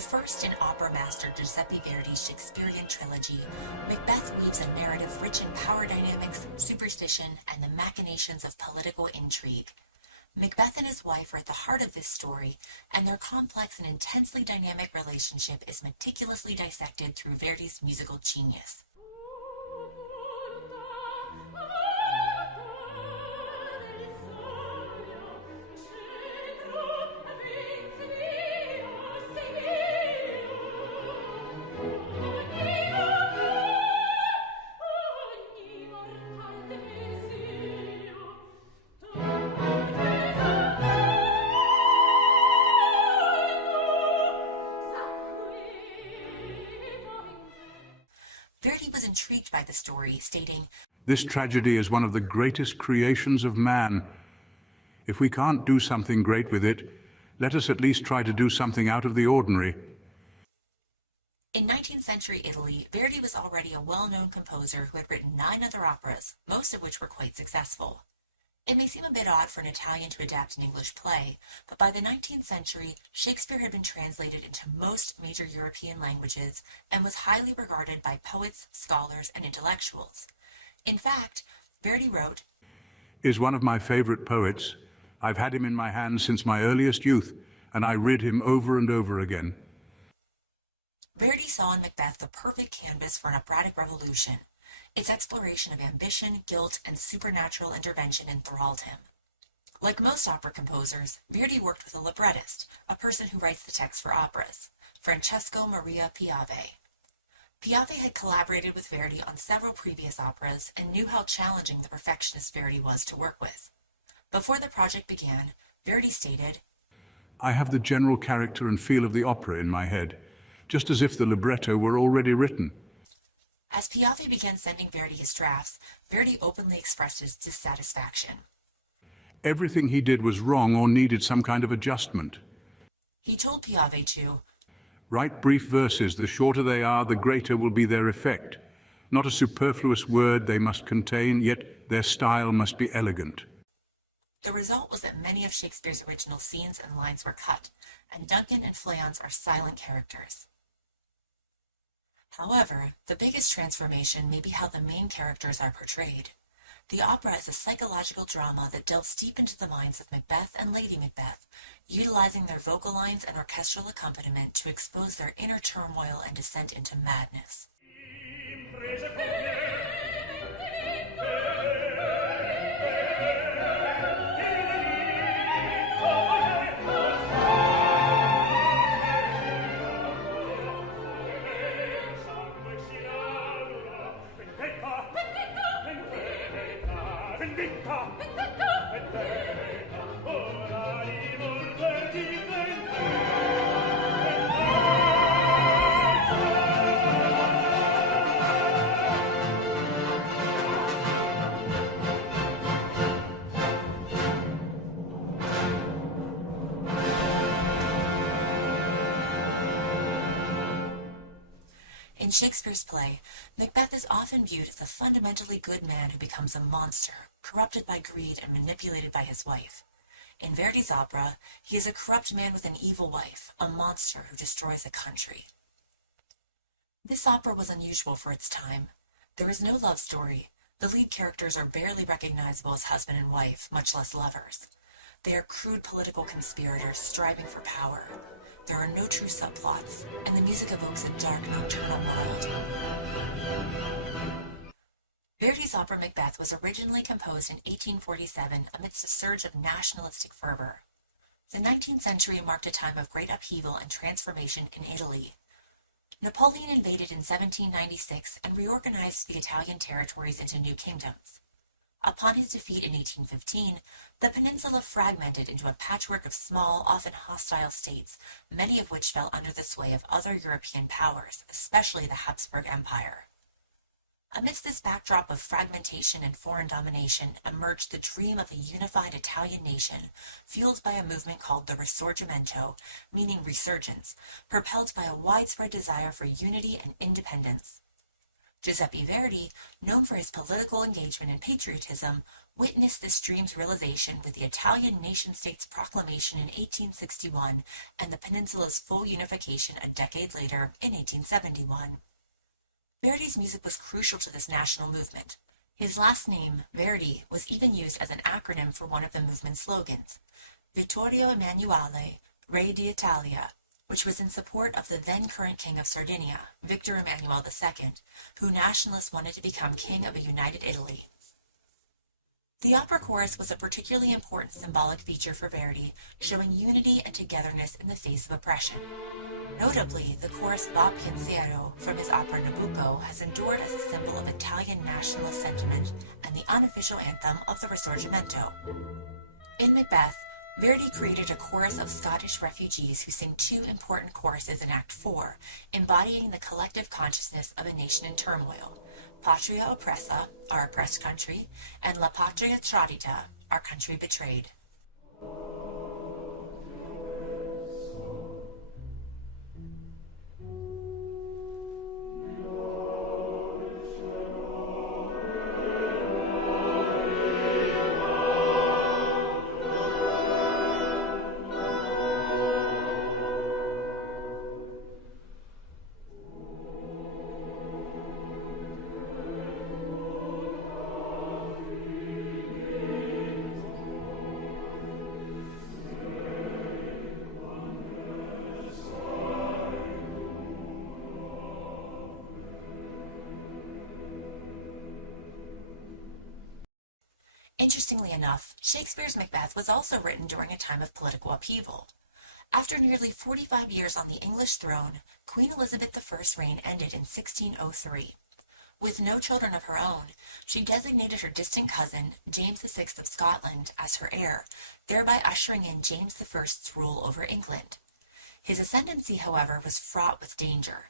The first in opera master Giuseppe Verdi's Shakespearean trilogy, Macbeth weaves a narrative rich in power dynamics, superstition, and the machinations of political intrigue. Macbeth and his wife are at the heart of this story, and their complex and intensely dynamic relationship is meticulously dissected through Verdi's musical genius. Verdi was intrigued by the story, stating, "This tragedy is one of the greatest creations of man. If we can't do something great with it, let us at least try to do something out of the ordinary." In 19th century Italy, Verdi was already a well-known composer who had written 9 other operas, most of which were quite successful. It may seem a bit odd for an Italian to adapt an English play, but by the 19th century, Shakespeare had been translated into most major European languages and was highly regarded by poets, scholars, and intellectuals. In fact, Verdi wrote, "Is one of my favorite poets. I've had him in my hands since my earliest youth, and I read him over and over again." Verdi saw in Macbeth the perfect canvas for an operatic revolution. Its exploration of ambition, guilt, and supernatural intervention enthralled him. Like most opera composers, Verdi worked with a librettist, a person who writes the text for operas, Francesco Maria Piave. Piave had collaborated with Verdi on several previous operas and knew how challenging the perfectionist Verdi was to work with. Before the project began, Verdi stated, "I have the general character and feel of the opera in my head, just as if the libretto were already written." As Piave began sending Verdi his drafts, Verdi openly expressed his dissatisfaction. Everything he did was wrong or needed some kind of adjustment. He told Piave to "Write brief verses. The shorter they are, the greater will be their effect. Not a superfluous word they must contain, yet their style must be elegant." The result was that many of Shakespeare's original scenes and lines were cut, and Duncan and Fleance are silent characters. However, the biggest transformation may be how the main characters are portrayed. The opera is a psychological drama that delves deep into the minds of Macbeth and Lady Macbeth, utilizing their vocal lines and orchestral accompaniment to expose their inner turmoil and descent into madness. In Shakespeare's play, Macbeth is often viewed as a fundamentally good man who becomes a monster, corrupted by greed and manipulated by his wife. In Verdi's opera, he is a corrupt man with an evil wife, a monster who destroys a country. This opera was unusual for its time. There is no love story. The lead characters are barely recognizable as husband and wife, much less lovers. They are crude political conspirators striving for power. There are no true subplots, and the music evokes a dark, nocturnal world. Verdi's opera Macbeth was originally composed in 1847 amidst a surge of nationalistic fervor. The 19th century marked a time of great upheaval and transformation in Italy. Napoleon invaded in 1796 and reorganized the Italian territories into new kingdoms. Upon his defeat in 1815, the peninsula fragmented into a patchwork of small, often hostile states, many of which fell under the sway of other European powers, especially the Habsburg Empire. Amidst this backdrop of fragmentation and foreign domination emerged the dream of a unified Italian nation, fueled by a movement called the Risorgimento, meaning resurgence, propelled by a widespread desire for unity and independence. Giuseppe Verdi, known for his political engagement and patriotism, witnessed this dream's realization with the Italian nation-state's proclamation in 1861 and the peninsula's full unification a decade later in 1871. Verdi's music was crucial to this national movement. His last name, Verdi, was even used as an acronym for one of the movement's slogans, Vittorio Emanuele, Re d'Italia, which was in support of the then-current King of Sardinia, Victor Emmanuel II, who nationalists wanted to become King of a united Italy. The opera chorus was a particularly important symbolic feature for Verdi, showing unity and togetherness in the face of oppression. Notably, the chorus Va Pensiero from his opera Nabucco has endured as a symbol of Italian nationalist sentiment and the unofficial anthem of the Risorgimento. In Macbeth, Verdi created a chorus of Scottish refugees who sing two important choruses in Act 4, embodying the collective consciousness of a nation in turmoil, Patria oppressa, our oppressed country, and La Patria tradita, our country betrayed. Interestingly enough, Shakespeare's Macbeth was also written during a time of political upheaval. After nearly 45 years on the English throne, Queen Elizabeth I's reign ended in 1603. With no children of her own, she designated her distant cousin, James VI of Scotland, as her heir, thereby ushering in James I's rule over England. His ascendancy, however, was fraught with danger.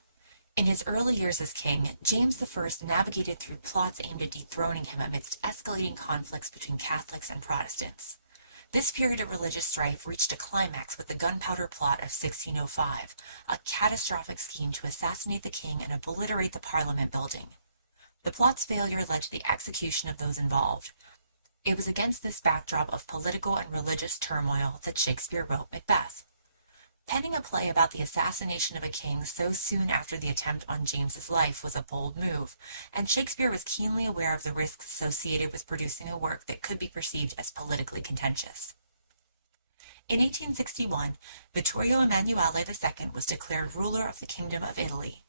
In his early years as king, James I navigated through plots aimed at dethroning him amidst escalating conflicts between Catholics and Protestants. This period of religious strife reached a climax with the Gunpowder Plot of 1605, a catastrophic scheme to assassinate the king and obliterate the Parliament building. The plot's failure led to the execution of those involved. It was against this backdrop of political and religious turmoil that Shakespeare wrote Macbeth. Penning a play about the assassination of a king so soon after the attempt on James's life was a bold move, and Shakespeare was keenly aware of the risks associated with producing a work that could be perceived as politically contentious. In 1861, Vittorio Emanuele II was declared ruler of the Kingdom of Italy.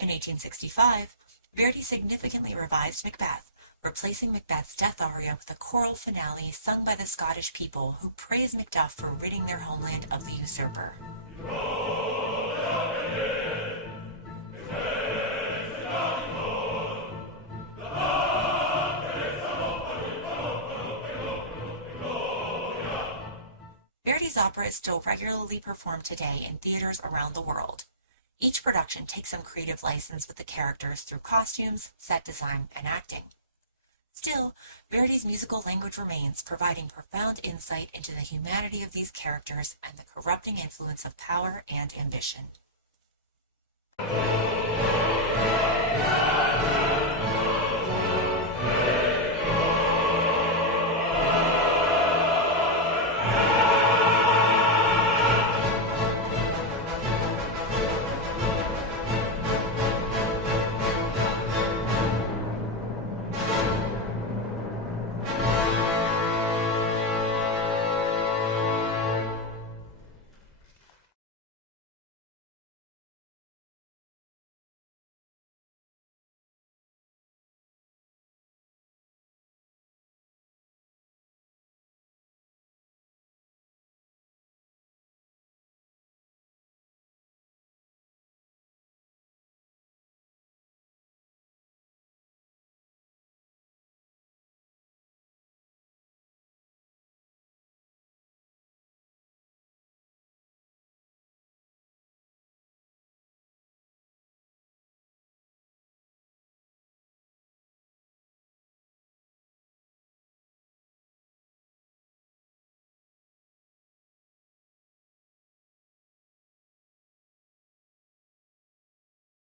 In 1865, Verdi significantly revised Macbeth, replacing Macbeth's death aria with a choral finale sung by the Scottish people who praise Macduff for ridding their homeland of the usurper. Verdi's opera is still regularly performed today in theaters around the world. Each production takes some creative license with the characters through costumes, set design, and acting. Still, Verdi's musical language remains, providing profound insight into the humanity of these characters and the corrupting influence of power and ambition.